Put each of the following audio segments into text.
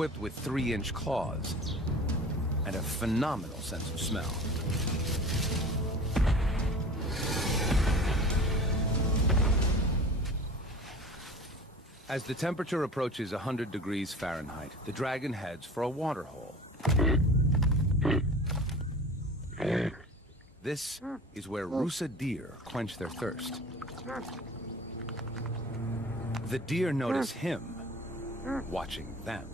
equipped with 3-inch claws and a phenomenal sense of smell. As the temperature approaches 100 degrees Fahrenheit, the dragon heads for a water hole. This is where Rusa deer quench their thirst. The deer notice him watching them.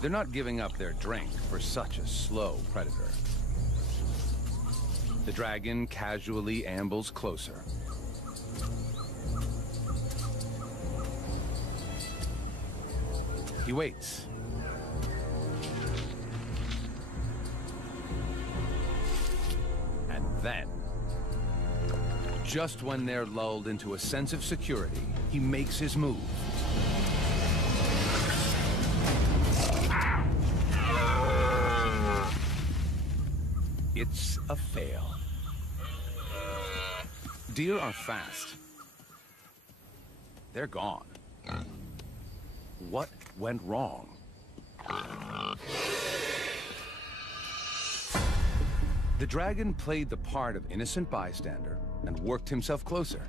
They're not giving up their drink for such a slow predator. The dragon casually ambles closer. He waits. And then, just when they're lulled into a sense of security, he makes his move. It's a fail. Deer are fast. They're gone. What went wrong? The dragon played the part of innocent bystander and worked himself closer.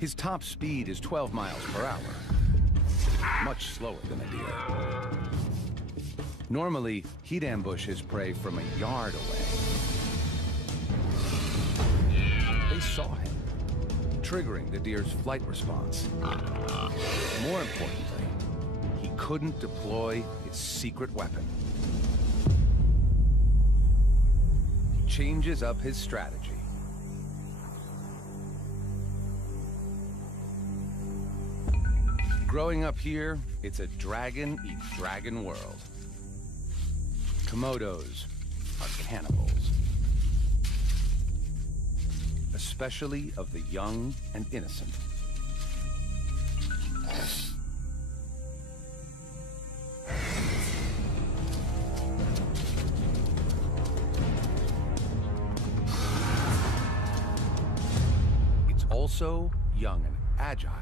His top speed is 12 miles per hour. Much slower than a deer. Normally, he'd ambush his prey from a yard away. They saw him, triggering the deer's flight response. More importantly, he couldn't deploy his secret weapon. He changes up his strategy. Growing up here, it's a dragon-eat-dragon world. Komodos are cannibals. Especially of the young and innocent. It's also young and agile.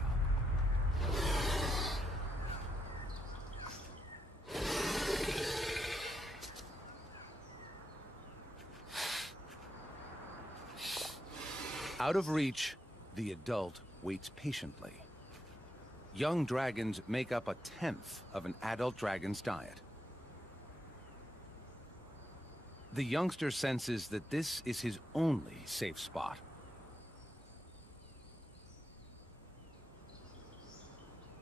Out of reach, the adult waits patiently. Young dragons make up 1/10 of an adult dragon's diet. The youngster senses that this is his only safe spot.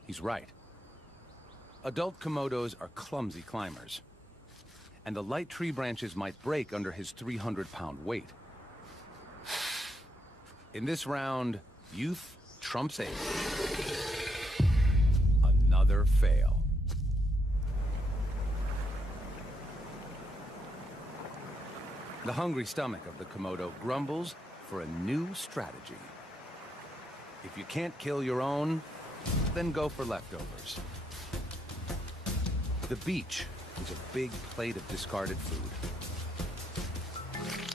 He's right. Adult Komodos are clumsy climbers, and the light tree branches might break under his 300-pound weight. In this round, youth trumps age. Another fail. The hungry stomach of the Komodo grumbles for a new strategy. If you can't kill your own, then go for leftovers. The beach is a big plate of discarded food.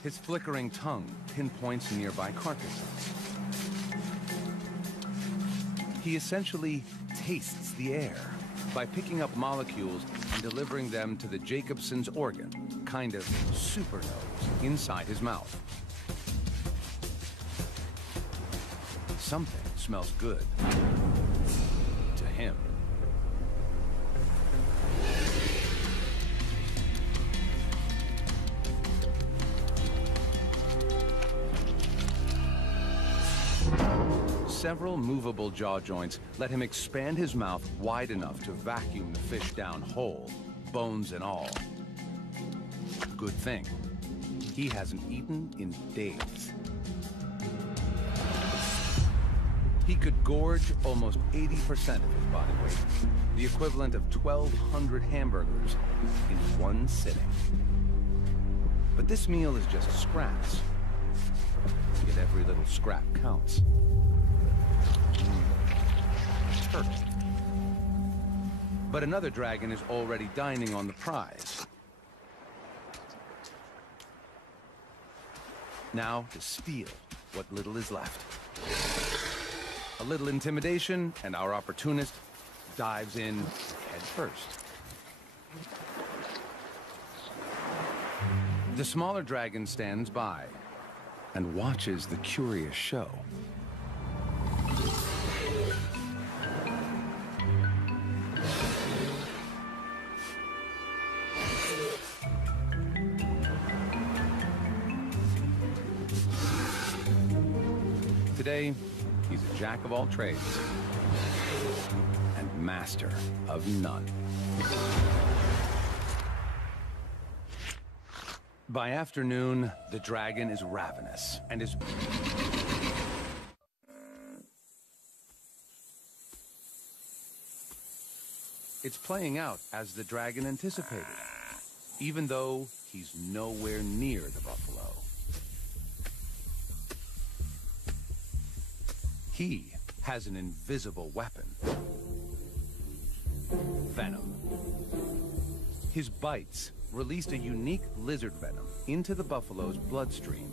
His flickering tongue pinpoints nearby carcasses. He essentially tastes the air by picking up molecules and delivering them to the Jacobson's organ, kind of super nose, inside his mouth. Something smells good to him. Several movable jaw joints let him expand his mouth wide enough to vacuum the fish down whole, bones and all. Good thing. He hasn't eaten in days. He could gorge almost 80% of his body weight, the equivalent of 1,200 hamburgers in one sitting. But this meal is just scraps. Yet every little scrap counts. Turtle. But another dragon is already dining on the prize. Now to steal what little is left. A little intimidation, and our opportunist dives in head first. The smaller dragon stands by and watches the curious show. Today, he's a jack of all trades and master of none. By afternoon, the dragon is ravenous and is... It's playing out as the dragon anticipated, even though he's nowhere near the buffalo. He has an invisible weapon: venom. His bites released a unique lizard venom into the buffalo's bloodstream.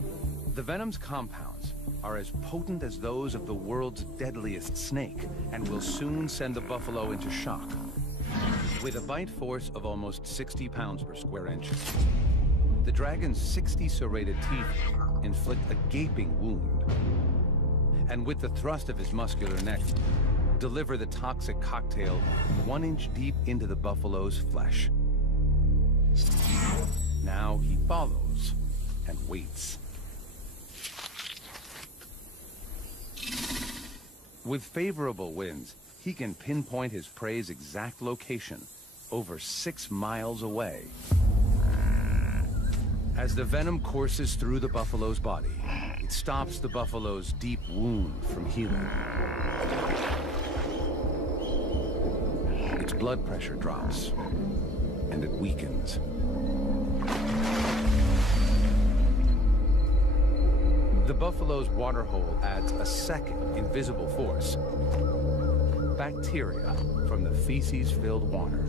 The venom's compounds are as potent as those of the world's deadliest snake and will soon send the buffalo into shock. With a bite force of almost 60 pounds per square inch, the dragon's 60 serrated teeth inflict a gaping wound. And with the thrust of his muscular neck, deliver the toxic cocktail 1 inch deep into the buffalo's flesh. Now he follows and waits. With favorable winds, he can pinpoint his prey's exact location over 6 miles away. As the venom courses through the buffalo's body, it stops the buffalo's deep wound from healing. Its blood pressure drops, and it weakens. The buffalo's waterhole adds a second invisible force: bacteria from the feces-filled water,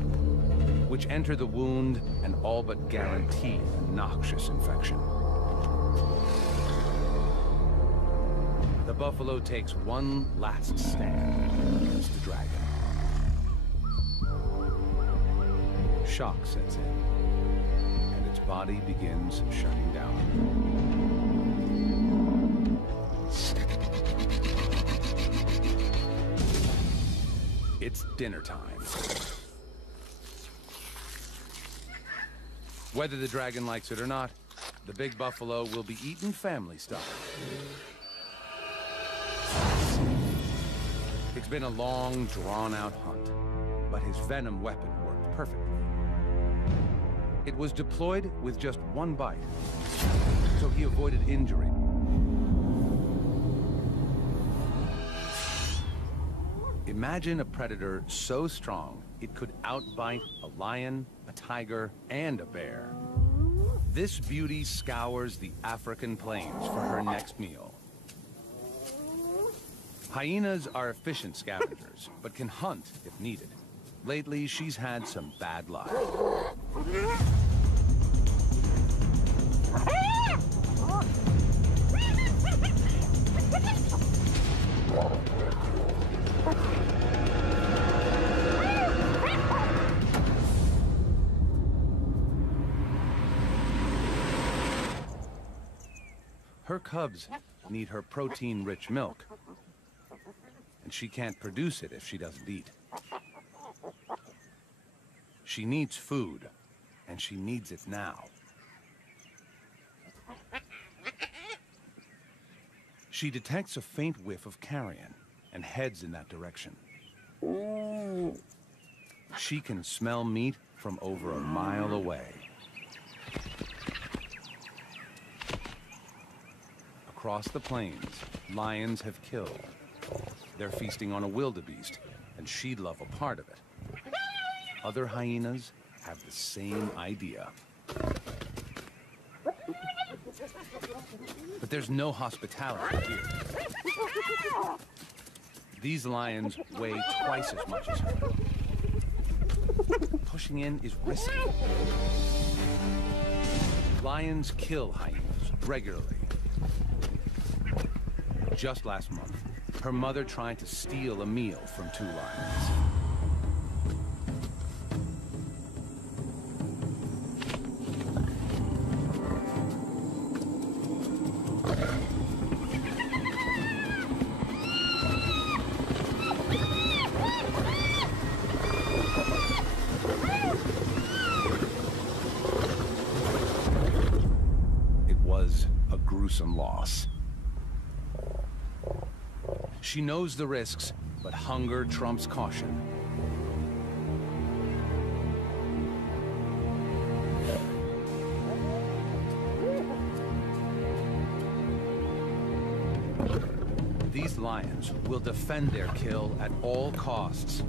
which enter the wound and all but guarantee a noxious infection. The buffalo takes one last stand against the dragon. Shock sets in, and its body begins shutting down. It's dinner time. Whether the dragon likes it or not, the big buffalo will be eaten family style. It's been a long, drawn-out hunt, but his venom weapon worked perfectly. It was deployed with just one bite, so he avoided injury. Imagine a predator so strong it could outbite a lion, a tiger, and a bear. This beauty scours the African plains for her next meal. Hyenas are efficient scavengers, but can hunt if needed. Lately, she's had some bad luck. Her cubs need her protein-rich milk, and she can't produce it if she doesn't eat. She needs food, and she needs it now. She detects a faint whiff of carrion and heads in that direction. She can smell meat from over a mile away. Across the plains, lions have killed. They're feasting on a wildebeest, and she'd love a part of it. Other hyenas have the same idea. But there's no hospitality here. These lions weigh twice as much as her. Pushing in is risky. Lions kill hyenas regularly. Just last month, Her mother trying to steal a meal from two lions. It was a gruesome loss. She knows the risks, but hunger trumps caution. These lions will defend their kill at all costs.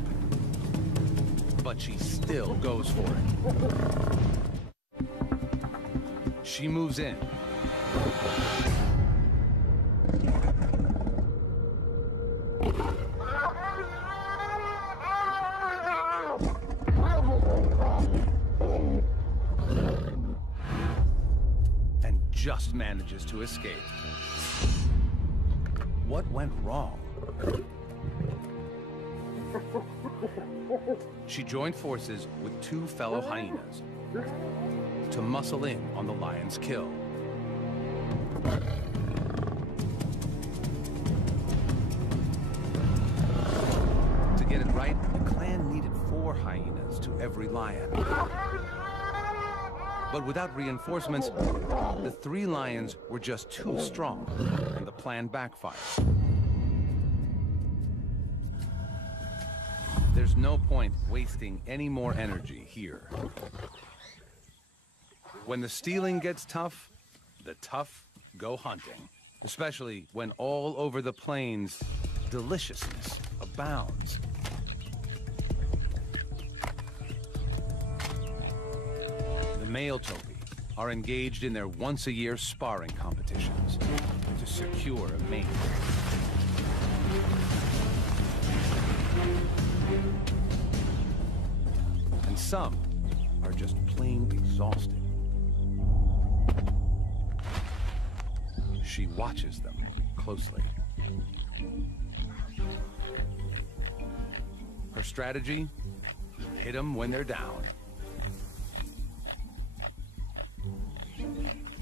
But she still goes for it. She moves in. And just manages to escape. What went wrong? She joined forces with two fellow hyenas to muscle in on the lion's kill. To get it right, the clan needed 4 hyenas to every lion. But without reinforcements, the 3 lions were just too strong, and the plan backfired. There's no point wasting any more energy here. When the stealing gets tough, the tough go hunting. Especially when all over the plains, deliciousness abounds. The male topi are engaged in their once-a-year sparring competitions to secure a mate. And some are just plain exhausted. She watches them closely. Her strategy? Hit them when they're down.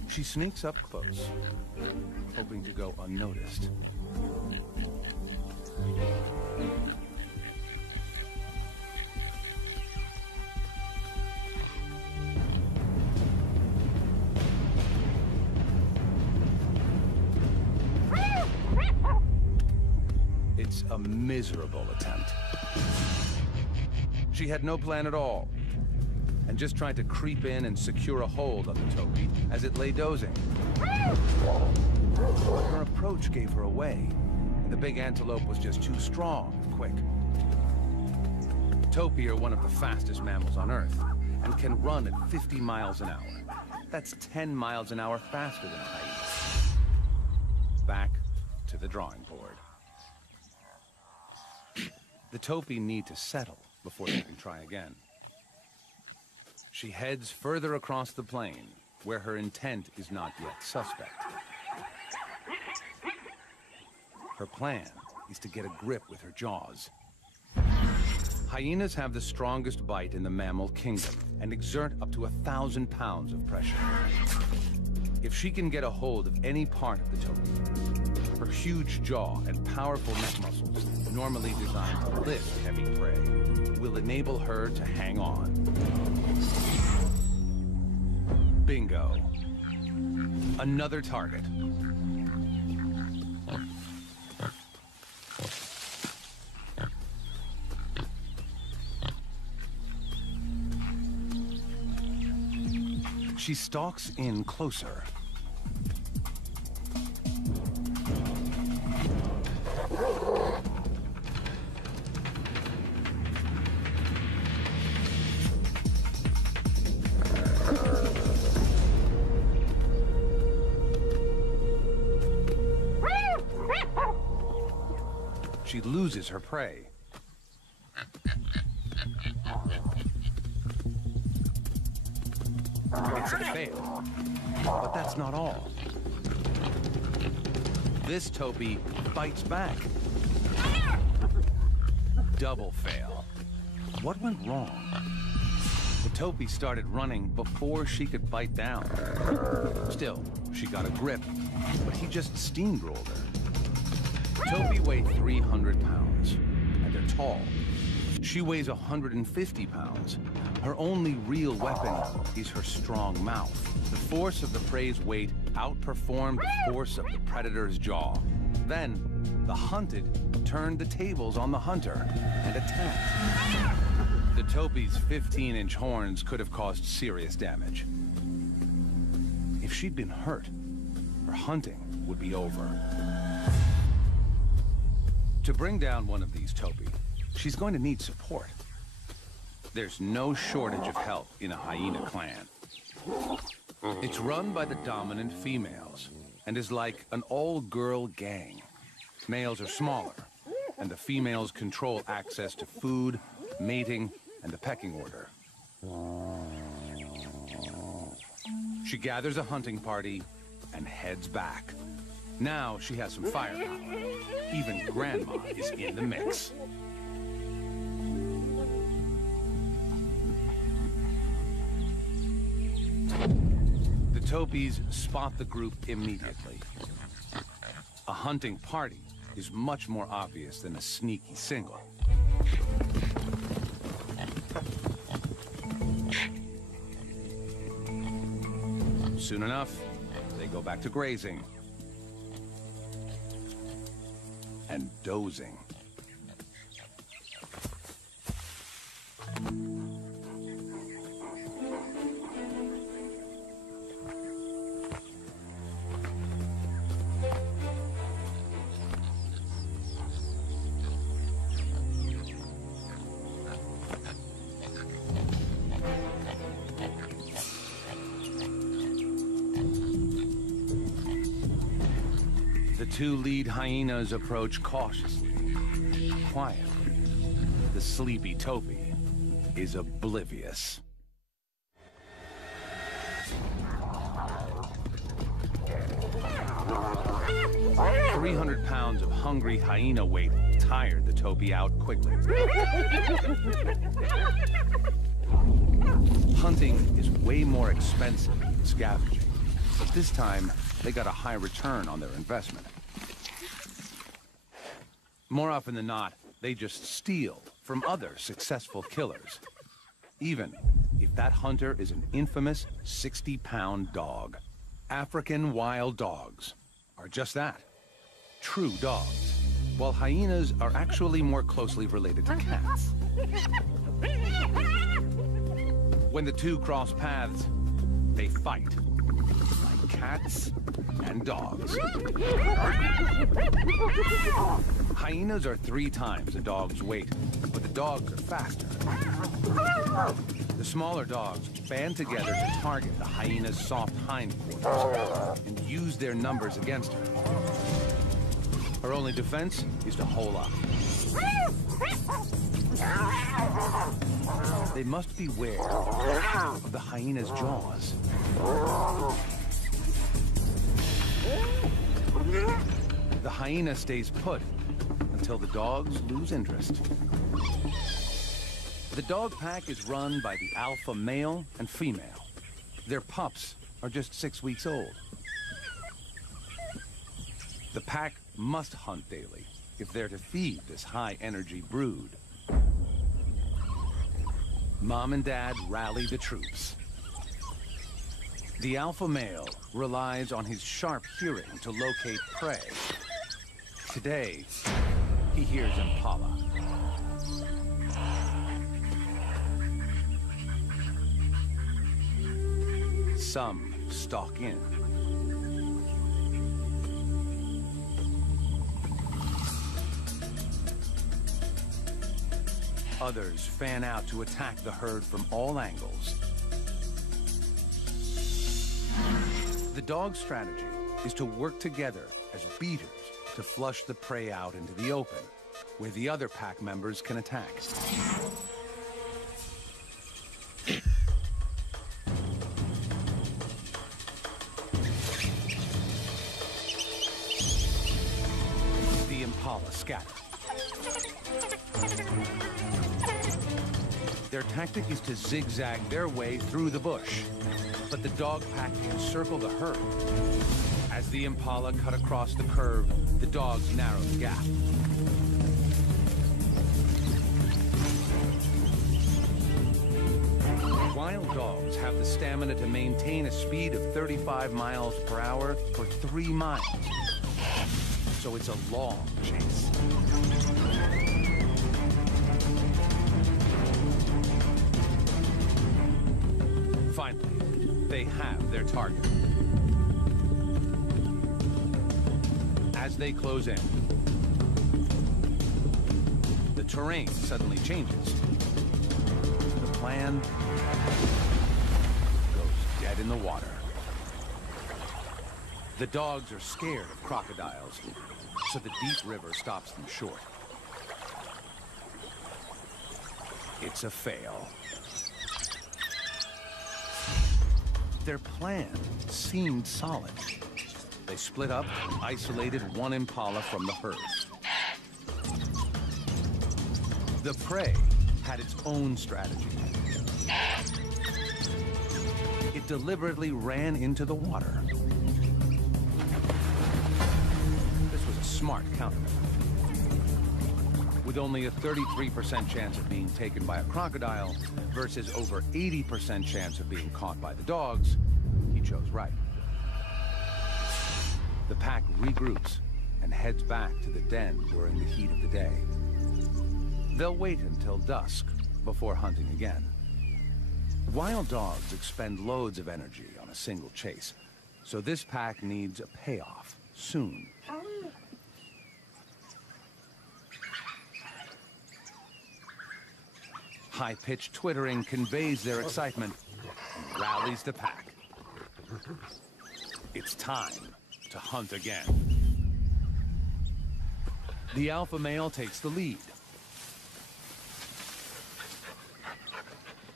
She sneaks up close, hoping to go unnoticed. It's a miserable attempt. She had no plan at all, and just tried to creep in and secure a hold on the topi as it lay dozing. Her approach gave her away, and the big antelope was just too strong and quick. Topi are one of the fastest mammals on Earth, and can run at 50 miles an hour. That's 10 miles an hour faster than a hyena. Back to the drawing board. The topi need to settle before they can try again. She heads further across the plain, where her intent is not yet suspect. Her plan is to get a grip with her jaws. Hyenas have the strongest bite in the mammal kingdom and exert up to 1,000 pounds of pressure. If she can get a hold of any part of the topi, her huge jaw and powerful neck muscles, normally designed to lift heavy prey, will enable her to hang on. Bingo. Another target. She stalks in closer. She loses her prey. It's a fail, but that's not all. This topi bites back, double fail. What went wrong? The Topi started running before she could bite down. Still, she got a grip, but he just steamrolled her. Topi weigh 300 pounds, and they're tall. She weighs 150 pounds. Her only real weapon is her strong mouth. The force of the prey's weight outperformed the force of the predator's jaw. Then, the hunted turned the tables on the hunter and attacked. The Topi's 15-inch horns could have caused serious damage. If she'd been hurt, her hunting would be over. To bring down one of these Topi, she's going to need support. There's no shortage of help in a hyena clan. It's run by the dominant females and is like an all-girl gang. Males are smaller, and the females control access to food, mating, and the pecking order. She gathers a hunting party and heads back. Now she has some firepower. Even Grandma is in the mix. The Topis spot the group immediately. A hunting party is much more obvious than a sneaky single. Soon enough, they go back to grazing and dozing. The two lead hyenas approach cautiously, quietly. The sleepy Topi is oblivious. "300 pounds of hungry hyena weight tired the Topi out quickly. Hunting is way more expensive than scavenging, but this time they got a high return on their investment. More often than not, they just steal from other successful killers, even if that hunter is an infamous 60-pound dog. African wild dogs are just that, true dogs, while hyenas are actually more closely related to cats. When the two cross paths, they fight, like cats and dogs. Hyenas are 3 times a dog's weight, but the dogs are faster. The smaller dogs band together to target the hyena's soft hindquarters and use their numbers against her. Her only defense is to hole up. They must beware of the hyena's jaws. The hyena stays put until the dogs lose interest. The dog pack is run by the alpha male and female. Their pups are just 6 weeks old. The pack must hunt daily if they're to feed this high-energy brood. Mom and Dad rally the troops. The alpha male relies on his sharp hearing to locate prey. Today, he hears impala. Some stalk in. Others fan out to attack the herd from all angles. The dog's strategy is to work together as beaters to flush the prey out into the open, where the other pack members can attack. The impala scatter. Their tactic is to zigzag their way through the bush, but the dog pack encircle the herd. As the impala cut across the curve, the dogs narrow the gap. Wild dogs have the stamina to maintain a speed of 35 miles per hour for 3 miles. So it's a long chase. Finally, they have their target. As they close in, the terrain suddenly changes. The plan goes dead in the water. The dogs are scared of crocodiles, so the deep river stops them short. It's a fail. Their plan seemed solid. They split up and isolated one impala from the herd. The prey had its own strategy. It deliberately ran into the water. This was a smart countermeasure. With only a 33% chance of being taken by a crocodile versus over 80% chance of being caught by the dogs, he chose right. The pack regroups and heads back to the den during the heat of the day. They'll wait until dusk before hunting again. Wild dogs expend loads of energy on a single chase, so this pack needs a payoff soon. High-pitched twittering conveys their excitement and rallies the pack. It's time to hunt again. The alpha male takes the lead.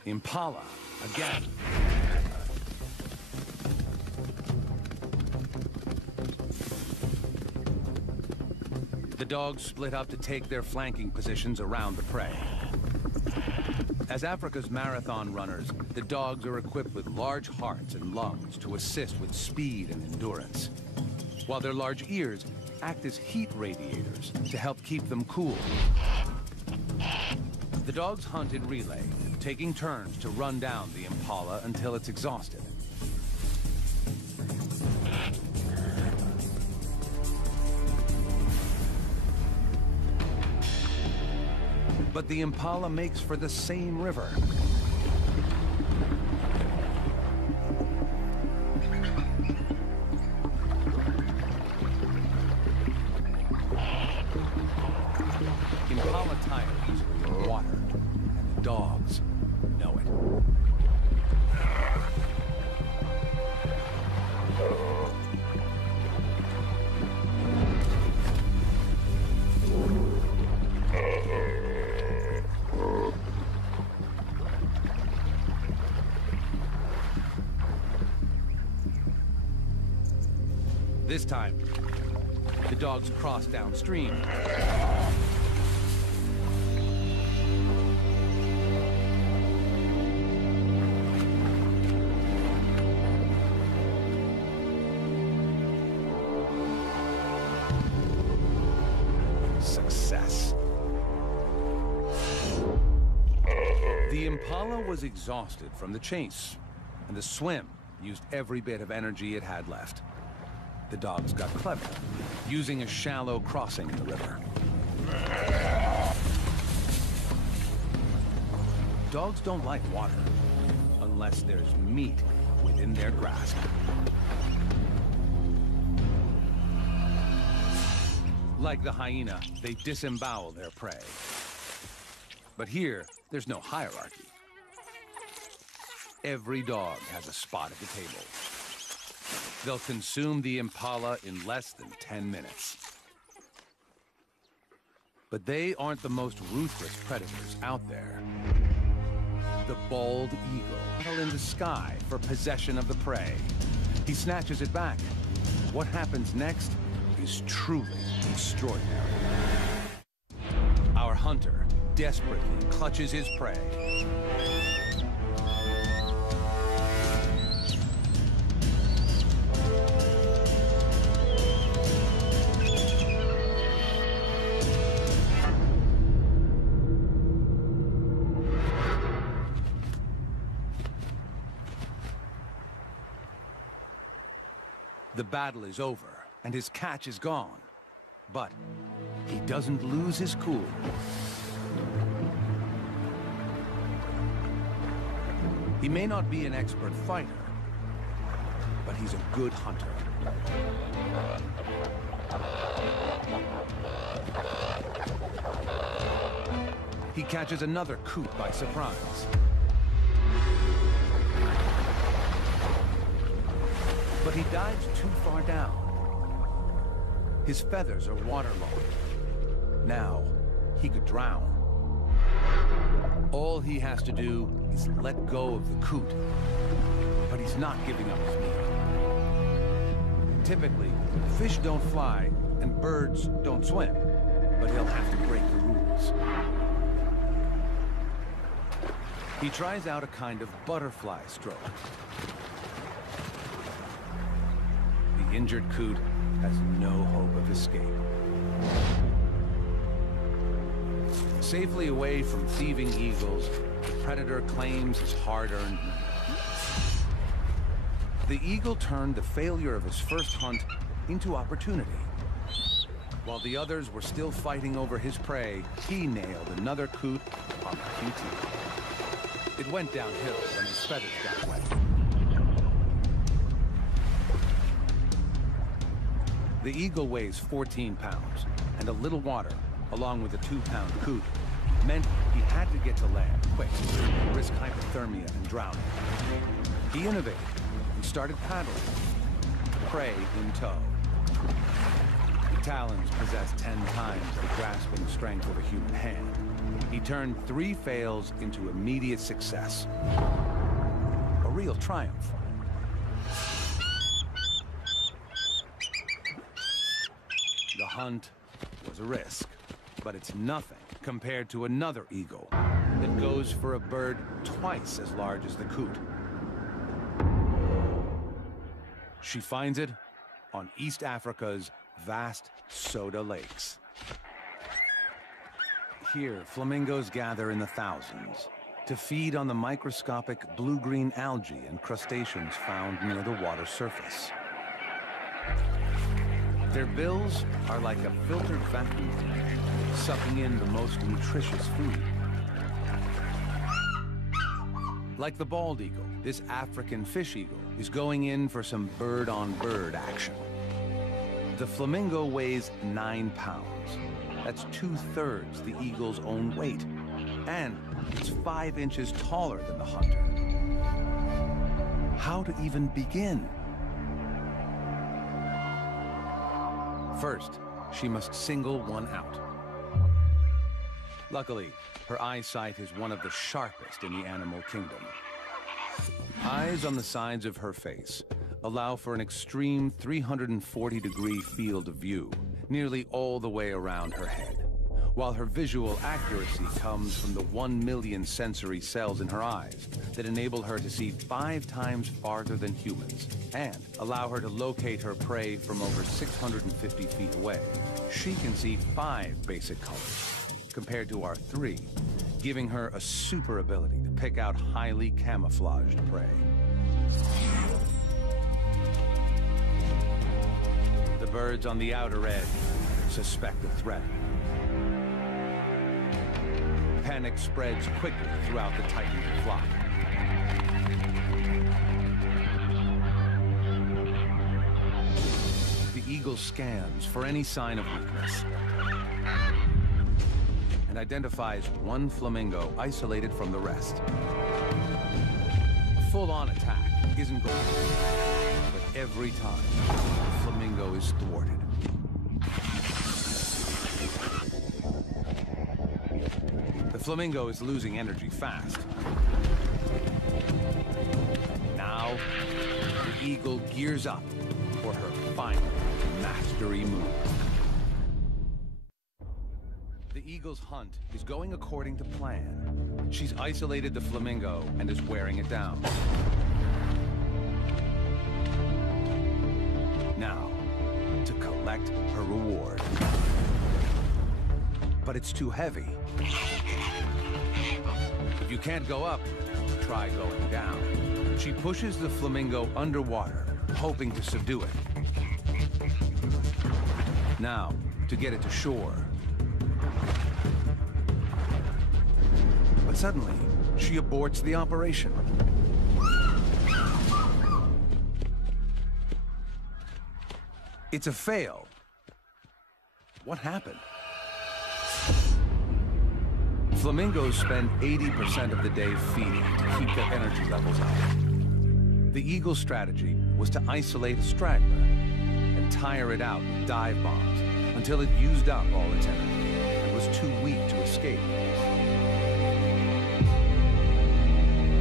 Impala again. The dogs split up to take their flanking positions around the prey. As Africa's marathon runners, the dogs are equipped with large hearts and lungs to assist with speed and endurance, while their large ears act as heat radiators to help keep them cool. The dogs hunt in relay, taking turns to run down the impala until it's exhausted. But the impala makes for the same river. Impala tire easily in water, and the dogs know it. This time, the dogs cross downstream. Success. The impala was exhausted from the chase, and the swim used every bit of energy it had left. The dogs got clever, using a shallow crossing in the river. Dogs don't like water unless there's meat within their grasp. Like the hyena, they disembowel their prey. But here, there's no hierarchy. Every dog has a spot at the table. They'll consume the impala in less than 10 minutes. But they aren't the most ruthless predators out there. The bald eagle fell in the sky for possession of the prey. He snatches it back. What happens next is truly extraordinary. Our hunter desperately clutches his prey. The battle is over, and his catch is gone. But he doesn't lose his cool. He may not be an expert fighter, but he's a good hunter. He catches another coot by surprise. But he dives too far down. His feathers are waterlogged. Now, he could drown. All he has to do is let go of the coot. But he's not giving up his meal. Typically, fish don't fly and birds don't swim. But he'll have to break the rules. He tries out a kind of butterfly stroke. The injured coot has no hope of escape. Safely away from thieving eagles, the predator claims his hard-earned meal. The eagle turned the failure of his first hunt into opportunity. While the others were still fighting over his prey, he nailed another coot on the QT. It went downhill when his feathers got wet. The eagle weighs 14 pounds, and a little water, along with a 2-pound coot, meant he had to get to land quick, or risk hypothermia and drowning. He innovated and started paddling, prey in tow. The talons possess 10 times the grasping strength of a human hand. He turned 3 fails into immediate success. A real triumph. The hunt was a risk, but it's nothing compared to another eagle that goes for a bird twice as large as the coot. She finds it on East Africa's vast soda lakes. Here, flamingos gather in the thousands to feed on the microscopic blue-green algae and crustaceans found near the water surface. Their bills are like a filtered vacuum cleaner, sucking in the most nutritious food. Like the bald eagle, this African fish eagle is going in for some bird-on-bird action. The flamingo weighs 9 pounds. That's 2/3 the eagle's own weight. And it's 5 inches taller than the hunter. How to even begin? First, she must single one out. Luckily, her eyesight is one of the sharpest in the animal kingdom. Eyes on the sides of her face allow for an extreme 340-degree field of view, nearly all the way around her head, while her visual accuracy comes from the 1 million sensory cells in her eyes that enable her to see 5 times farther than humans and allow her to locate her prey from over 650 feet away. She can see 5 basic colors, compared to our 3, giving her a super ability to pick out highly camouflaged prey. The birds on the outer edge suspect a threat. Panic spreads quickly throughout the tightening flock. The eagle scans for any sign of weakness and identifies one flamingo isolated from the rest. A full-on attack isn't going to work, but every time, the flamingo is thwarted. The flamingo is losing energy fast. Now, the eagle gears up for her final mastery move. The eagle's hunt is going according to plan. She's isolated the flamingo and is wearing it down. Now, to collect her reward. But it's too heavy. If you can't go up, try going down. She pushes the flamingo underwater, hoping to subdue it. Now, to get it to shore. But suddenly, she aborts the operation. It's a fail. What happened? Flamingos spend 80% of the day feeding to keep their energy levels up. The eagle's strategy was to isolate a straggler and tire it out with dive bombs until it used up all its energy and was too weak to escape.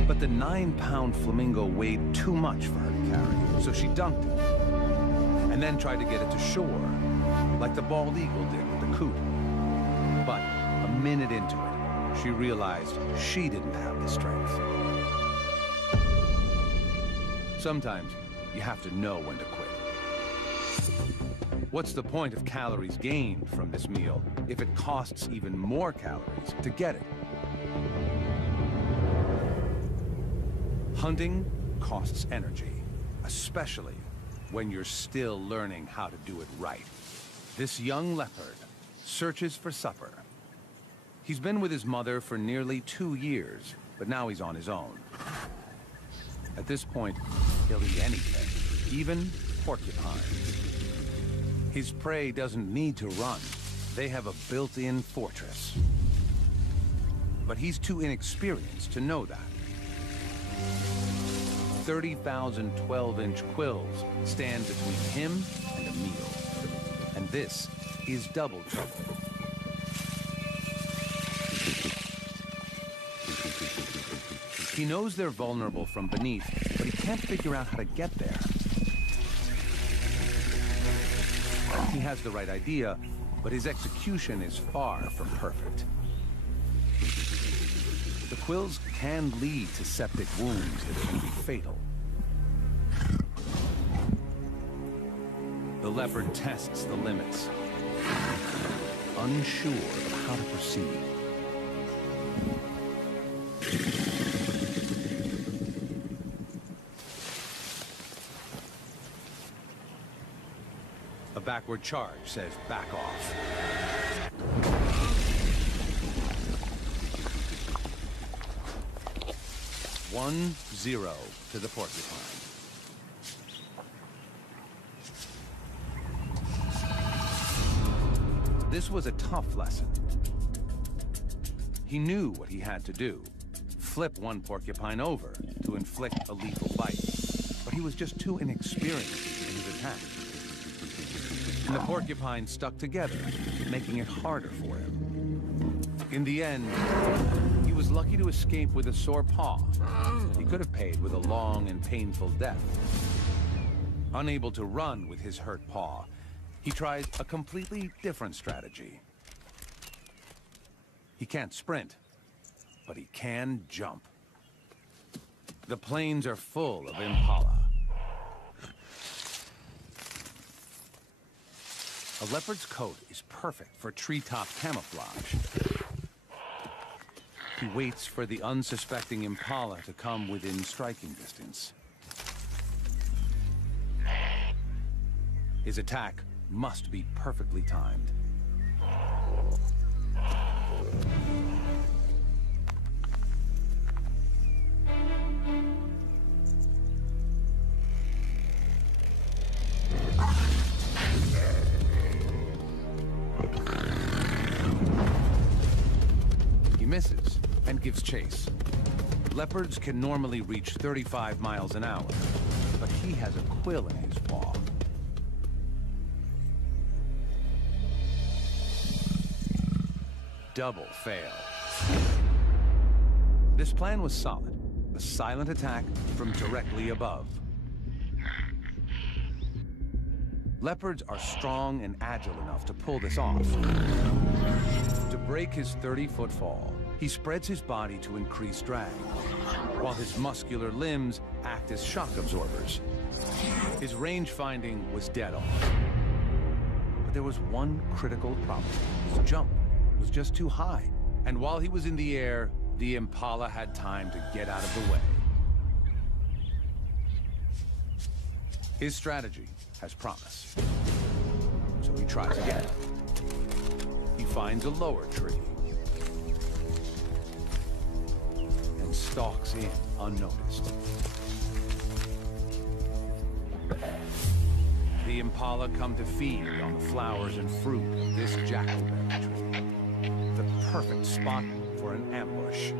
But the 9-pound flamingo weighed too much for her to carry, so she dunked it and then tried to get it to shore, like the bald eagle did with the coot. But a minute into it, she realized she didn't have the strength. Sometimes you have to know when to quit. What's the point of calories gained from this meal if it costs even more calories to get it? Hunting costs energy, especially when you're still learning how to do it right. This young leopard searches for supper. He's been with his mother for nearly 2 years, but now he's on his own. At this point, he'll eat anything, even porcupines. His prey doesn't need to run. They have a built-in fortress. But he's too inexperienced to know that. 30,000 12-inch quills stand between him and a meal. And this is double trouble. He knows they're vulnerable from beneath, but he can't figure out how to get there. He has the right idea, but his execution is far from perfect. The quills can lead to septic wounds that can be fatal. The leopard tests the limits, unsure of how to proceed. A backward charge says back off. One, 0 to the porcupine. This was a tough lesson. He knew what he had to do. Flip one porcupine over to inflict a lethal bite. But he was just too inexperienced in his attack. And the porcupine stuck together, making it harder for him. In the end, he was lucky to escape with a sore paw. He could have paid with a long and painful death. Unable to run with his hurt paw, he tries a completely different strategy. He can't sprint, but he can jump. The plains are full of impala. A leopard's coat is perfect for treetop camouflage. He waits for the unsuspecting impala to come within striking distance. His attack must be perfectly timed. He misses and gives chase. Leopards can normally reach 35 miles an hour, but he has a quill in his paw. Double fail. This plan was solid. A silent attack from directly above. Leopards are strong and agile enough to pull this off. To break his 30-foot fall, he spreads his body to increase drag, while his muscular limbs act as shock absorbers. His range finding was dead on. But there was one critical problem. His jump was just too high. And while he was in the air, the impala had time to get out of the way. His strategy has promise. So he tries again. He finds a lower tree and stalks in unnoticed. The impala come to feed on the flowers and fruit of this jackalberry tree. The perfect spot for an ambush.